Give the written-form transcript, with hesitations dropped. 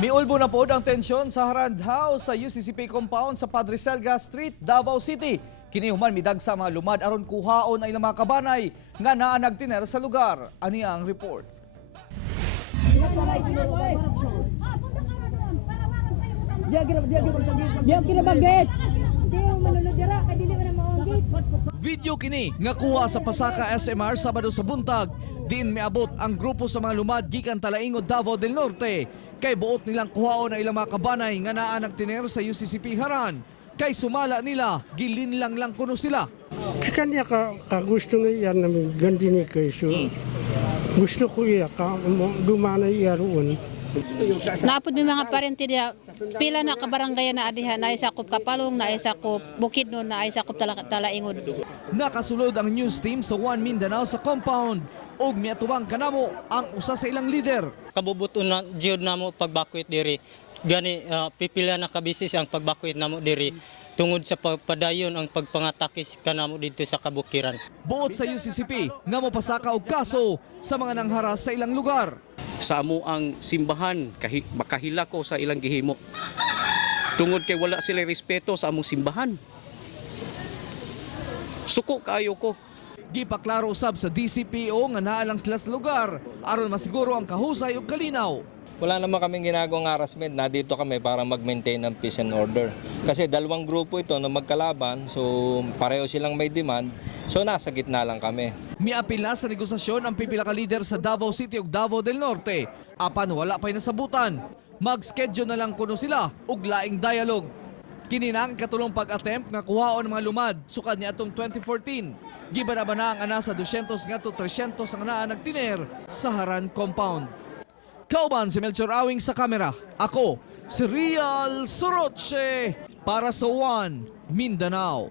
Miulbo na po ang tensyon sa Harand House sa UCCP compound sa Padre Selga Street, Davao City. Kinihuman midag sa mga lumad aron kuhaon ang ilang mga kabanay nga naa nagtiner sa lugar. Ani ang report. Video kini nga kuha sa Pasaka SMR Sabado sa buntag. Diin miabot ang grupo sa mga lumad gikan Talaingod, Davao del Norte. Kay buot nilang kuhaon ang ilang mga kabanay nga naa nagtiner sa UCCP Haran. Kay sumala nila, gilinlang lang kuno sila. Kanya ka gusto nga iyan namin gandi ni Kaiso. Gusto ko iya ka dumana iya roon. Napod may mga parente dia pila na kabarangay na adiha na isakop Kapalong, na isakop Bukidnon, na isakop Talaingod. Nakasulod ang news team sa One Mindanao sa compound ug miatubang kanamo ang usa sa ilang leader. Kabubuton na jud namo pagbakwit diri. Gani pipila na kabisis ang pagbakwit namo diri tungod sa pagpadayon ang pagpangatakis kanamo dito sa kabukiran. Buot sa UCCP nga mopasaka og kaso sa mga nangharas sa ilang lugar. Sa amo ang simbahan, makahila ko sa ilang gihimo. Tungod kay wala sila respeto sa among simbahan. Suko kaayo ko. Gipaklaro usab sa DCPO nga naa lang sila sa lugar aron masiguro ang kahusay ug kalinaw. Wala naman kaming ginagawang harassment. Nandito kami para mag-maintain ng peace and order. Kasi dalawang grupo ito na magkalaban, so pareho silang may demand, so nasa gitna lang kami. Miapil na sa negosasyon ang pipila ka leader sa Davao City ug Davao del Norte. Apan wala pa'y nasabutan. Mag-schedule na lang kuno sila ug laing dialogue. Kini na ang katulong pag-attempt nga kuhaon ng mga lumad sukad ni atong 2014. Gibanaba na ang ana sa 200 ngadto 300 ang naa nagtiner sa Haran compound. Kauban si Melchor Awing sa kamera. Ako, si Real Soroche para sa One Mindanao.